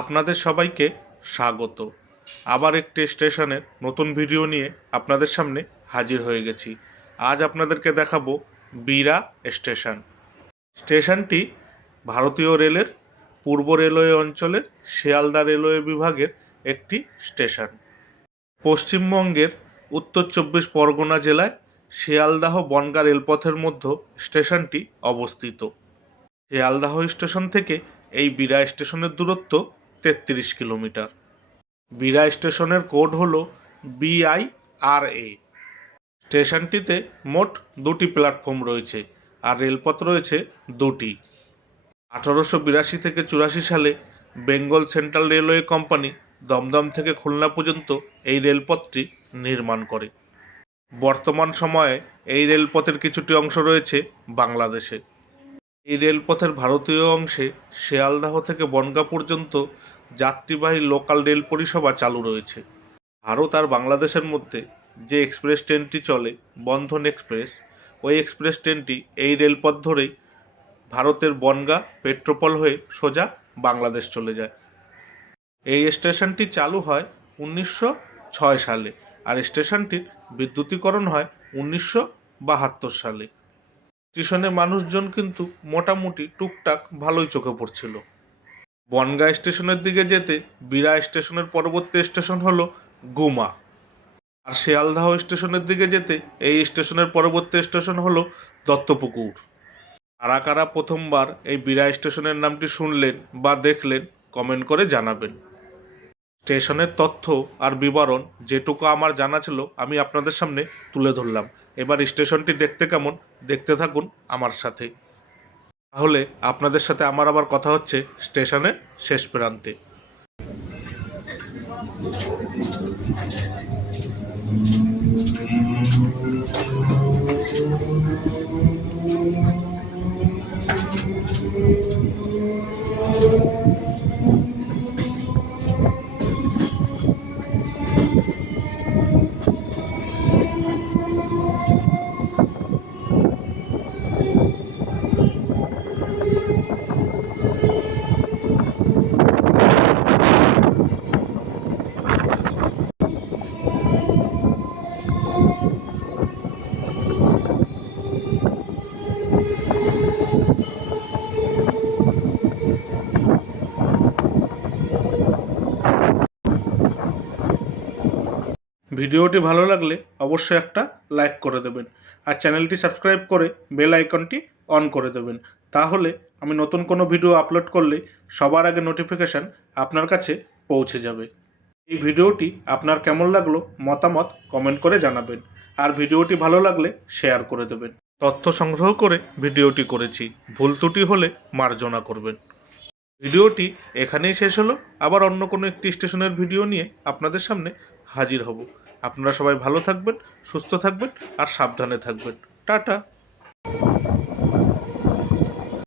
আপনাদের সবাইকে স্বাগত। আবার একটি স্টেশনের নতুন ভিডিও নিয়ে আপনাদের সামনে হাজির হয়ে গেছি। আজ আপনাদেরকে দেখাবো বীরা স্টেশন। স্টেশনটি ভারতীয় রেলের পূর্ব রেলওয়ে অঞ্চলের শিয়ালদা রেলওয়ে বিভাগের একটি স্টেশন। পশ্চিমবঙ্গের উত্তর চব্বিশ পরগনা জেলায় শিয়ালদাহ বনগা রেলপথের মধ্যে স্টেশনটি অবস্থিত। শিয়ালদাহ স্টেশন থেকে এই বীরা স্টেশনের দূরত্ব তেত্রিশ কিলোমিটার। বীরা স্টেশনের কোড হল বিআইআরএ। স্টেশনটিতে মোট দুটি প্ল্যাটফর্ম রয়েছে আর রেলপথ রয়েছে দুটি। আঠারোশো বিরাশি থেকে চুরাশি সালে Bengal central railway company Dumdum থেকে খুলনা পর্যন্ত এই রেলপথটি নির্মাণ করে। বর্তমান সময়ে এই রেলপথের কিছুটি অংশ রয়েছে বাংলাদেশে। এই রেলপথের ভারতীয় অংশে শিয়ালদাহ থেকে বনগাঁ পর্যন্ত যাত্রীবাহী লোকাল রেল পরিষেবা চালু রয়েছে। ভারত আর বাংলাদেশের মধ্যে যে এক্সপ্রেস ট্রেনটি চলে, বন্ধন এক্সপ্রেস, ওই এক্সপ্রেস ট্রেনটি এই রেলপথ ধরেই ভারতের বনগাঁ, পেট্রোপল হয়ে সোজা বাংলাদেশ চলে যায়। এই স্টেশনটি চালু হয় উনিশশো ছয় সালে আর স্টেশনটির বিদ্যুতীকরণ হয় উনিশশো বাহাত্তর সালে। স্টেশনে মানুষজন কিন্তু মোটামুটি টুকটাক ভালোই চোখে পড়ছিল। বনগাঁ স্টেশনের দিকে যেতে বীরা স্টেশনের পরবর্তী স্টেশন হলো গুমা। আর শিয়ালদাহ স্টেশনের দিকে যেতে এই স্টেশনের পরবর্তী স্টেশন হলো দত্তপুকুর। কারা কারা প্রথমবার এই বিরা স্টেশনের নামটি শুনলেন বা দেখলেন, কমেন্ট করে জানাবেন। স্টেশনের তথ্য আর বিবরণ যেটুকু আমার জানা ছিল, আমি আপনাদের সামনে তুলে ধরলাম। এবার স্টেশনটি দেখতে কেমন, দেখতে থাকুন আমার সাথে। তাহলে আপনাদের সাথে আমার আবার কথা হচ্ছে স্টেশনে শেষ প্রান্তে। ভিডিওটি ভালো লাগলে অবশ্যই একটা লাইক করে দেবেন আর চ্যানেলটি সাবস্ক্রাইব করে বেল আইকনটি অন করে দেবেন। তাহলে আমি নতুন কোনো ভিডিও আপলোড করলে সবার আগে নোটিফিকেশান আপনার কাছে পৌঁছে যাবে। এই ভিডিওটি আপনার কেমন লাগল মতামত কমেন্ট করে জানাবেন আর ভিডিওটি ভালো লাগলে শেয়ার করে দেবেন। তথ্য সংগ্রহ করে ভিডিওটি করেছি, ভুল ত্রুটি হলে মার্জনা করবেন। ভিডিওটি এখানেই শেষ হলো। আবার অন্য কোনো একটি স্টেশনের ভিডিও নিয়ে আপনাদের সামনে হাজির হব। আপনারা সবাই ভালো থাকবেন সুস্থ থাকবেন আর সাবধানে থাকবেন। টাটা।